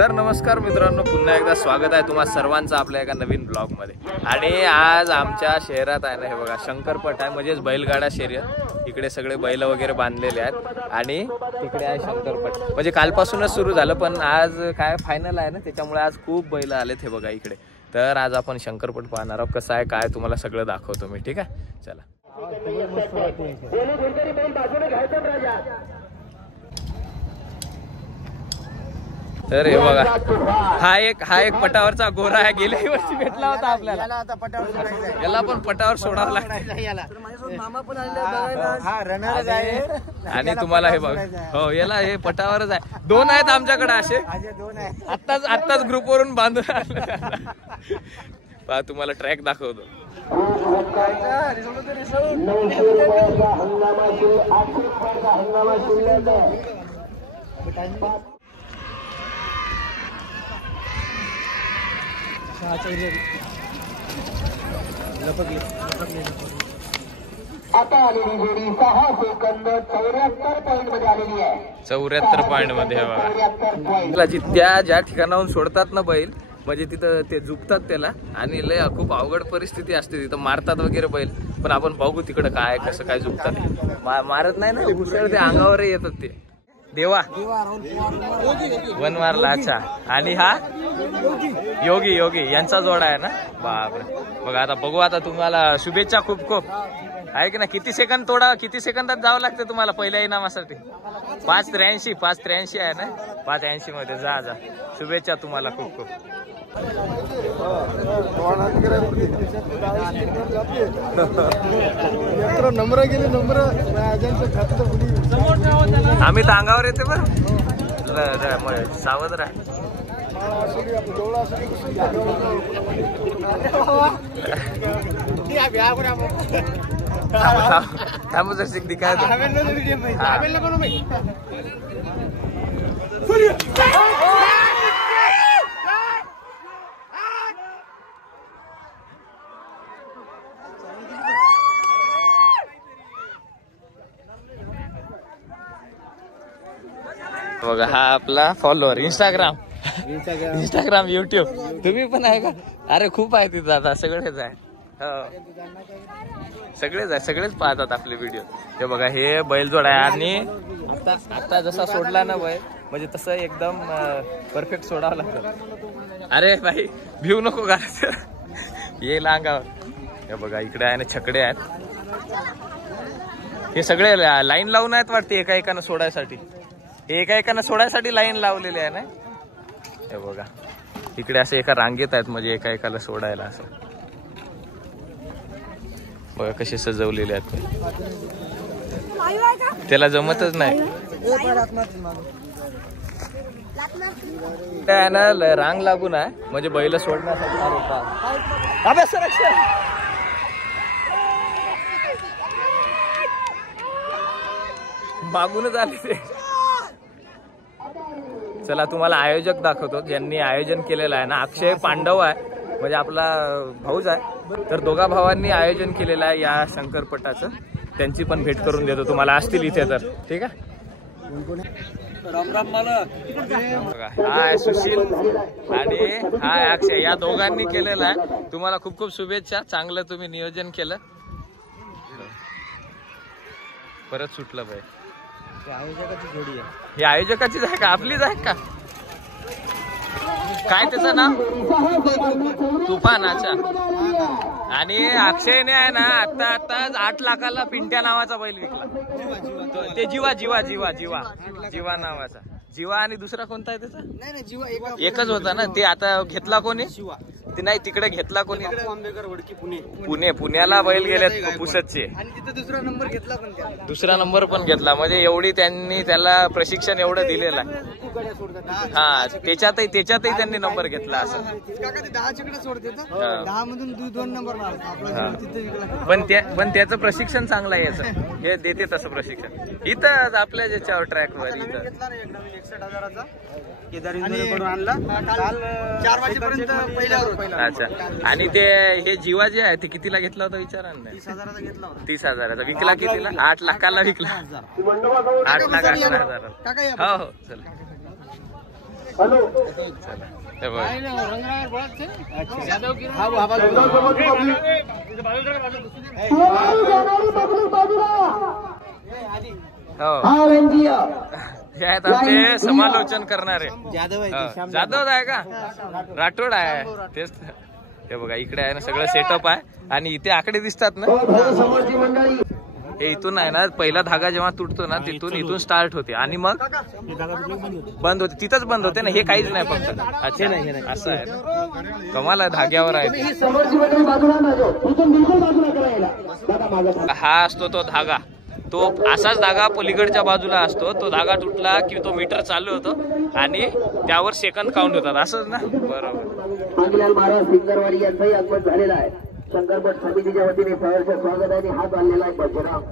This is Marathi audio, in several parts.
तर नमस्कार मित्रांनो, पुन्हा एकदा स्वागत आहे तुम्हा सर्वांचं आपल्या एका नवीन ब्लॉग मध्ये। आणि आज आमच्या शहरात आहे ना, हे बघा शंकरपट आहे, म्हणजेच बैलगाडा शर्यत। इकडे सगळे बैल वगैरे बांधलेले आहेत आणि तिकडे आहे शंकरपट। म्हणजे कालपासूनच सुरू झालं, पण आज काय फायनल आहे ना, त्याच्यामुळे आज खूप बैल आलेत। हे बघा इकडे। तर आज आपण शंकरपट पाहणार आहोत, कसं आहे काय तुम्हाला सगळं दाखवतो मी, ठीक आहे? चला। तर हे बघा, हा एक पटावरचा गोरा आहे, गेल्या वर्षी भेटला होता आपल्याला। याला पण पटावर सोडावं लागतं आणि तुम्हाला हे बघा, हो याला हे पटावरच आहे। दोन आहेत आमच्याकडे असे, आत्ताच ग्रुपवरून बांधून पहा, तुम्हाला ट्रॅक दाखवतो। आता आलेली जोडी 6 सेकंद 74 पॉइंट मध्ये आलेली आहे। 74 पॉइंट मध्ये बघा, त्या ज्या ठिकाणाहून सोडतात ना बैल, म्हणजे तिथं ते झुकतात त्याला आणि लय खूप अवघड परिस्थिती असते तिथं, मारतात वगैरे बैल। पण आपण बघू तिकडं काय कसं काय झुकतात, मारत नाही ना, उसळ ते अंगावर येतात ते। देवा वनवारला, अच्छा। आणि हा योगी यांचा जोडा आहे ना, बापरे। बघा आता बघू, आता तुम्हाला शुभेच्छा खूप खूप, आहे की ना? किती सेकंदात जावं लागतं तुम्हाला पहिल्या इनामासाठी? 5:83 आहे ना, 5:80 मध्ये जा। शुभेच्छा तुम्हाला खूप खूप। आम्ही तर अंगावर येते बरं, सावध राहा। थांबू जर शिकती काय बघा, हा आपला फॉलोअर इंस्टाग्राम, युट्यूब। तुम्ही पण आहे का? अरे खूप आहे तिथं, आता सगळेच आहे, सगळेच पाहतात आपले व्हिडिओ। हे बघा, हे बैलजोड आहे आणि आता जसा सोडला ना बैल, म्हणजे तसं एकदम परफेक्ट सोडावं लागतं। अरे भाई भिऊ नको का, ये लांगावर। हे बघा इकडे आहे ना, छकडे आहेत, हे सगळे लाईन लावून आहेत वाटते एकाएकानं सोडायसाठी, एकाएकानं सोडायसाठी लाईन लावलेली आहे ना। हे बघा इकडे असे एका रांगेत आहेत, म्हणजे एकाएकाला सोडायला असं। बघा कसे सजवलेले आहेत, त्याला जमतच नाही रांग लागून आहे, म्हणजे बैल सोडण्यासाठी। मागूनच आले ते। चला तुम्हाला आयोजक दाखवतो, ज्यांनी आयोजन केलेलं आहे ना, अक्षय पांडव आहे, म्हणजे आपला भाऊच आहे। तर दोघा भावांनी आयोजन केलेलं आहे या शंकरपटाचं, त्यांची पण भेट करून देतो तुम्हाला, असतील इथे तर, ठीक आहे? हा आहे सुशील आणि हा आहे अक्षय, या दोघांनी केलेलं आहे। तुम्हाला खूप खूप शुभेच्छा, चांगलं तुम्ही नियोजन केलं। परत सुटलं बाई, आयोजकाची जोडी आहे, ही आयोजकाचीच आहे का, आपलीच आहे का? काय त्याचं नाव? तुफान, अच्छा। आणि अक्षयने आहे ना, आता 8 लाखाला पिंट्या नावाचा बैल विकला, ते जीवा नावाचा, जीवा। आणि दुसरा कोणता आहे त्याचा? एकच होता ना ते, आता घेतला कोणी? ते नाही, तिकडे घेतला कोणी? पुण्याला बैल गेलेत पुसतचे, दुसरा नंबर पण घेतला, म्हणजे एवढी त्यांनी त्याला प्रशिक्षण एवढं दिलेलं आहे। हा, त्याच्यातही त्यांनी नंबर घेतला असं। पण त्याचं प्रशिक्षण चांगलं आहे याचं, हे देते तसं प्रशिक्षण इथं आपल्या ज्याच्यावर ट्रॅकवर इथं। 61,000चा आणला काल 4 वाजेपर्यंत पहिल्यावर। अच्छा, आणि ते हे जीवा जे आहे ते कितीला घेतला होता विचारा ना? 30,000चा घेतला होता। 30,000चा विकला कितीला? 8 लाखाला विकला। 8 लाख 11,000। हो चल। हॅलो हे बघ. हो हे आहेत आमचे समालोचन करणारे. जाधव आहे का? राठोड आहे. तेच हे बघा इकडे आहे ना सगळं सेटअप आहे. आणि इथे आकडे दिसतात ना, हे इथून आहे ना पहिला धागा जेव्हा तुटतो ना इथून स्टार्ट होते आणि मग बंद होते. तिथंच बंद होते ना, हे काहीच नाही फक्त. अच्छा नाही असं आहे ना, कमाल आहे. धाग्यावर आहे. हा असतो तो धागा, तो असाच धागा पलीकडच्या बाजूला असतो. तो धागा तुटला की तो मीटर चालू होतो आणि त्यावर सेकंद काउंट होतात. असंच ना, बरोबर. अंगलाल महाराज सिंगरवाडी यांचाही आगमन झालेला आहे. शंकरपट समितीच्या वतीने सहर्ष स्वागत आहे. हा चाललेला आहे बजरंग.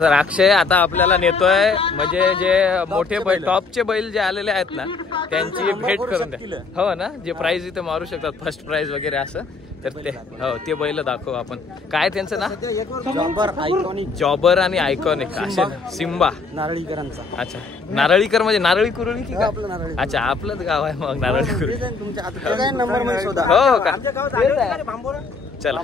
तर अक्षय आता आपल्याला नेतोय म्हणजे जे मोठे बैल, टॉपचे बैल जे आलेले आहेत ना त्यांची भेट करून द्या. हो ना, जे प्राइज इथे मारू शकतात, फर्स्ट प्राइज वगैरे असं. तर ते हो ते बैल दाखव आपण. काय त्यांचं ना, जॉबर आणि आयकॉनिक असे. सिम्बा नारळीकरांचा. अच्छा, नारळीकर म्हणजे नारळी कुरळी की काय? अच्छा, आपलंच गाव आहे मग नारळी कुरळी. हो का? चला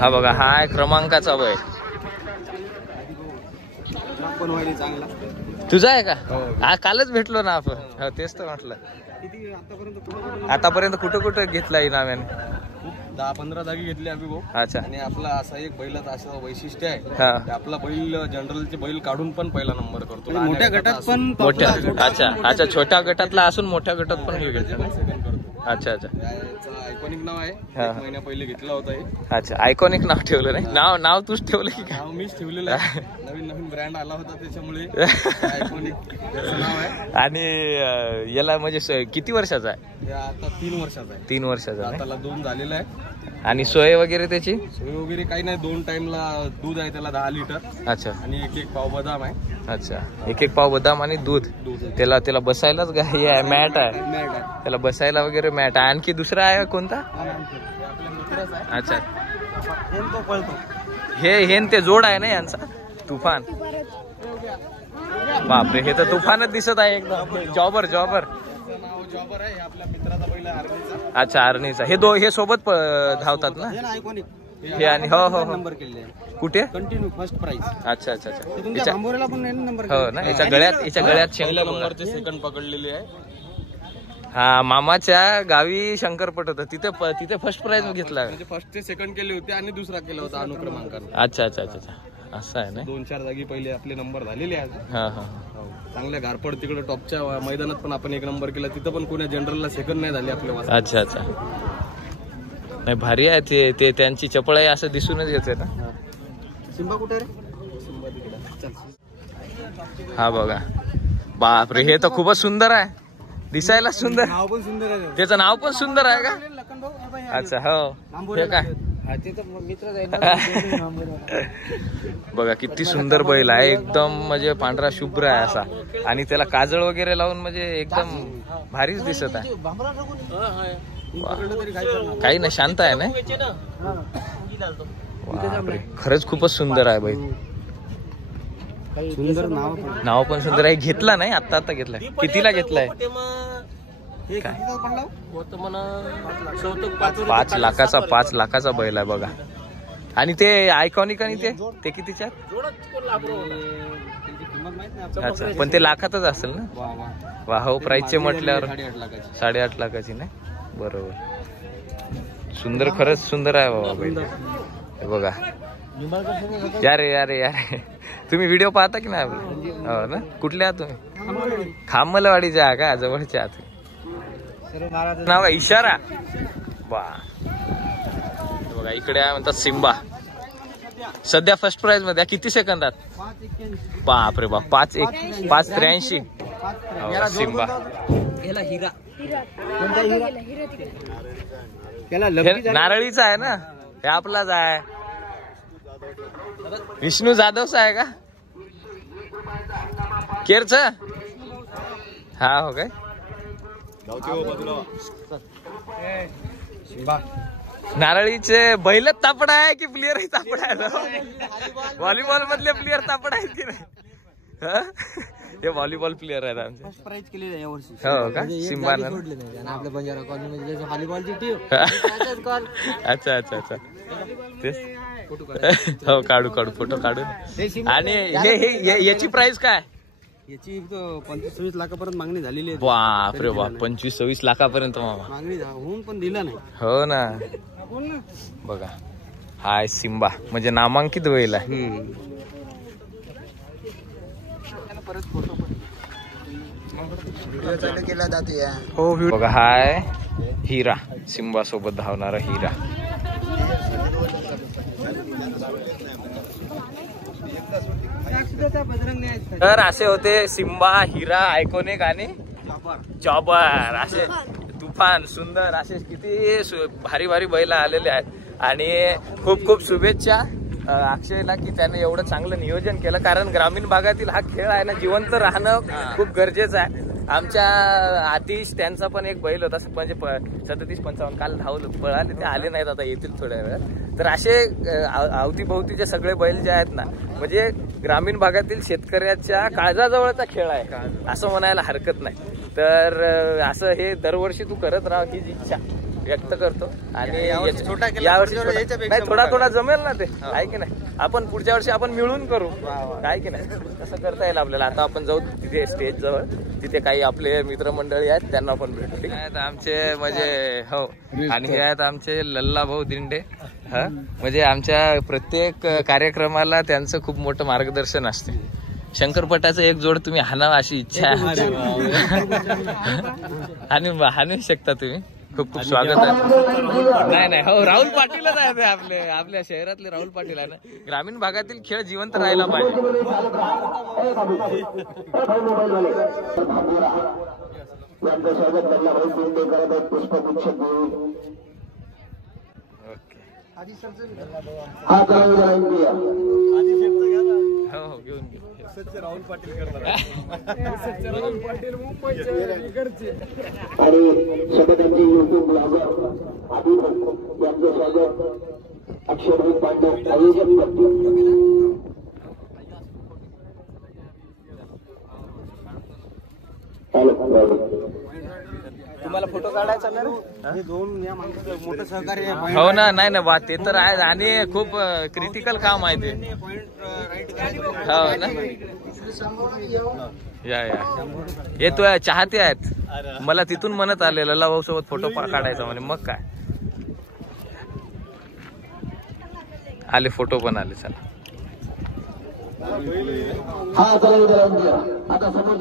हा बघा, हा आहे क्रमांकाचा बैल. तुझा आहे का? हा कालच भेटलो ना आपण. हो तेच तर म्हटलं. आतापर्यंत कुठं कुठं घेतला इनाम्याने? 10-15 जागी घेतले आम्ही भाऊ. अच्छा. आणि आपला असा एक बैलाचं असं वैशिष्ट्य आहे, हा. आपला बैल जनरलचे बैल काढून पण पहिला नंबर करतो. मोठ्या गटात पण मोठ्या. अच्छा, छोट्या गटातला असून मोठ्या गटात पण घेतला. सेकंड करतो. अच्छा. आयकॉनिक नाव आहे. हा. 1 महिना पहिले घेतला होता हे. अच्छा, आयकॉनिक नाव ठेवलं नाही? नाव तूच ठेवलं की काय? नाव मीच ठेवलेलं आहे. नवीन ब्रँड आला होता त्याच्यामुळे आयकॉनिक नाव आहे. आणि याला म्हणजे किती वर्षाचा आहे? हे आता 3 वर्षाचा आहे. 3 वर्षाचा आहे. त्याला 2 झालेला आहे. आणि सोय वगैरे त्याची? सोय वगैरे काही नाही. 2 टाइमला दूध आहे त्याला 10 लिटर. अच्छा. आणि 1 पाव बदाम आहे. अच्छा, 1 पाव बदाम आणि दूध. त्याला बसायलाच हे आहे, मॅट आहे. मॅट आहे. त्याला बसायला वगैरे मॅट आहे. आणखी दुसरा आहे कोणता? आपल्या मित्राचा आहे. अच्छा, तो पळतो. हे ते जोड आहे ना यांचा, तुफान. बापरे, हे तर तुफानच दिसत आहे एकदम. जॉबर नाव जॉबर आहे. आपल्या मित्राचा बैल आहे आर्मीचा. अच्छा, आर्नीचा. हे सोबत धावतात ना आयकॉनिक हे? आणि हो नंबर केले. कुठे? Continue first prize. अच्छा. तुमच्या भांबोऱ्याला पण नंबर. हो ना, याच्या गळ्यात पहिल्या नंबरचे सेकंड पकडलेले आहे. हा, मामाच्या गावी शंकरपट होतं, तिथे फर्स्ट प्राइज घेतला. म्हणजे फर्स्ट ते सेकंड केले होते आणि दुसरा केला होता अनुक्रमांकाने. अच्छा, असं आहे ना. 2-4 जागी पहिले आपले नंबर झालेले आहेत. हा. चांगल्या घारपड तिकडे टॉपच्या मैदानात पण आपण 1 नंबर केला. तिथं पण कोणी जनरलला सेकंड नाही झाले आपल्या वाजता. अच्छा. नाही, भारी आहे ते त्यांची चपळाई असं दिसूनच येते ना. सिंबा कुठे रे? सिंबा तिकडे. हा बघा, बापरे, हे तर खूपच सुंदर आहे. दिसायला सुंदर. नाव पण सुंदर आहे. त्याचं नाव पण सुंदर आहे का? अच्छा, हो. हे काय बघा, किती सुंदर बैल आहे. एकदम म्हणजे पांढरा शुभ्र आहे असा. आणि त्याला काजळ वगैरे लावून म्हणजे एकदम भारीच दिसत आहे. काही नाही, शांत आहे ना. बापरे, खरंच खूपच सुंदर आहे बैल. सुंदर नाव पण सुंदर आहे. घेतला नाही, आता घेतलाय. कितीला घेतलाय? 5 लाखाचा बैल आहे बघा. आणि ते आयकॉनिक आणि ते कितीच्या? अच्छा, पण ते लाखातच असेल ना. वाहो, प्राइसचे म्हटल्यावर 8.5 लाखाची नाही. बरोबर. सुंदर, खरंच सुंदर आहे बाबा बैल. हे बघा. यारे तुम्ही व्हिडिओ पाहता की नाही? हो ना. कुठले आहात तुम्ही? खामलवाडीच्या आहे का? जवळच्या आहात. नाव आहे इशारा. बघा, इकडे आहे म्हणतात सिम्बा. सध्या फर्स्ट प्राइज मध्ये. किती सेकंदात? बापरे बाप, 5:83. सिम्बा. नारळीचा आहे ना. हे आपलाच आहे. विष्णू जाधवचा आहे का? केरच? हा, हो काय. नारळीचे बैलच तापड आहे की प्लेअरही तापड आहे? व्हॉलीबॉल मधले प्लेअर तापड आहेत की नाही? हे व्हॉलीबॉल प्लेअर आहेत आमचे. प्राइज केलेलं आहे यावर्षी. हो का? सिम्बाना. आपल्या बंजारा कॉलनी मध्ये व्हॉलीबॉलची टीम. अच्छा अच्छा अच्छा. तेच हो, काढू फोटो काढू. आणि हे याची प्राइस काय? याची 25-26 लाखापर्यंत मागणी झालेली आहे. बापरे बाप, 25-26 लाखापर्यंत मामा मागणी होऊन पण दिला नाही. हो ना. बघा हाय सिम्बा, म्हणजे नामांकित बैल आहे. हो. बघा हाय हिरा, सिम्बा सोबत धावणारा हिरा. तर असे होते सिम्बा, हिरा, आयकॉनिक आणि चॉपर. असे तुफान सुंदर असे किती भारी भारी बैल आलेले आहेत. आणि खूप खूप शुभेच्छा अक्षयला की त्याने एवढं चांगलं नियोजन केलं. कारण ग्रामीण भागातील हा खेळ आहे ना, जिवंत राहणं खूप गरजेचं आहे. आमच्या आतिश त्यांचा पण एक बैल होता, म्हणजे 37-55 काल धावलं पळाले, ते आले नाहीत, आता येतील थोड्या वेळात. तर असे अवतीभोवतीचे सगळे बैल जे आहेत ना, म्हणजे ग्रामीण भागातील शेतकऱ्याच्या काळजाजवळचा खेळ आहे असं म्हणायला हरकत नाही. तर असं हे दरवर्षी तू करत राहा हीच इच्छा व्यक्त करतो. आणि यावर्षी थोडा जमेल ना ते, आहे की नाही? आपण पुढच्या वर्षी आपण मिळून करू, आहे की नाही? तसं करता येईल आपल्याला. आता आपण जाऊ तिथे स्टेज जवळ, तिथे काही आपले मित्रमंडळी आहेत, त्यांना पण भेटू. ठीक आहे आमचे, म्हणजे हो. आणि हे आहेत आमचे लल्ला भाऊ दिंडे. हा, म्हणजे आमच्या प्रत्येक कार्यक्रमाला त्यांचं खूप मोठं मार्गदर्शन असते. शंकरपटाचं एक जोड तुम्ही हाणावा अशी इच्छा आहे. आणि हाणू शकता तुम्ही. खूप खूप स्वागत आहे. नाही हो, राहुल पाटीलच आहे ते आपल्या शहरातले राहुल पाटील आहे ना. ग्रामीण भागातील खेळ जिवंत राहायला पाहिजे. हो घेऊन घे. राहुल पाटील करणार. आणि सोबतांचे युट्यूब ब्लॉगर आदिल यांचं स्वागत अक्षरभाई पांडव आयोजन करतील. तुम्हाला फोटो काढायचा ना? दोन या माणसाचं मोठं सहकार्य आहे. हो ना. नाही ना, ते तर आहे. आणि खूप क्रिटिकल काम आहे ते. हो ना. या हे तू चाहते आहेत. मला तिथून म्हणत आले लल्ला भाऊ सोबत फोटो काढायचा म्हणे. मग काय आले, फोटो पण आले. चला आता समोर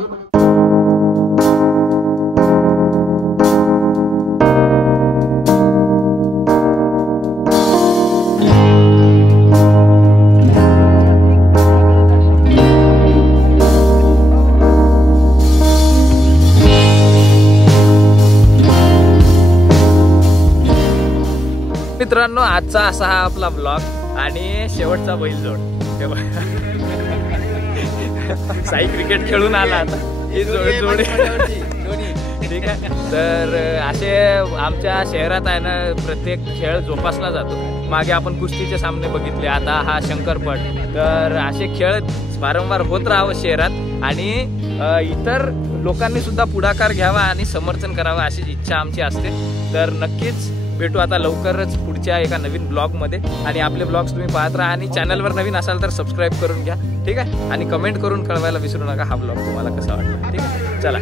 मित्रांनो, आजचा असा हा आपला ब्लॉग आणि शेवटचा बैलजोड. साई क्रिकेट खेळून आला आता. ही जोडी ठीक आहे. तर असे आमच्या शहरात आहे ना, प्रत्येक खेळ जोपासला जातो. मागे आपण कुस्तीचे सामने बघितले, आता हा शंकरपट. तर असे खेळ वारंवार होत राहावं शहरात. आणि इतर लोकांनी सुद्धा पुढाकार घ्यावा आणि समर्थन करावं अशी इच्छा आमची असते. तर नक्कीच भेटू आता लवकरच पुढच्या एका नवीन ब्लॉगमध्ये. आणि आपले ब्लॉग्स तुम्ही पाहत राहा. आणि चॅनलवर नवीन असाल तर सबस्क्राईब करून घ्या. ठीक आहे. आणि कमेंट करून कळवायला विसरू नका हा ब्लॉग तुम्हाला कसा वाटला. ठीक आहे. चला.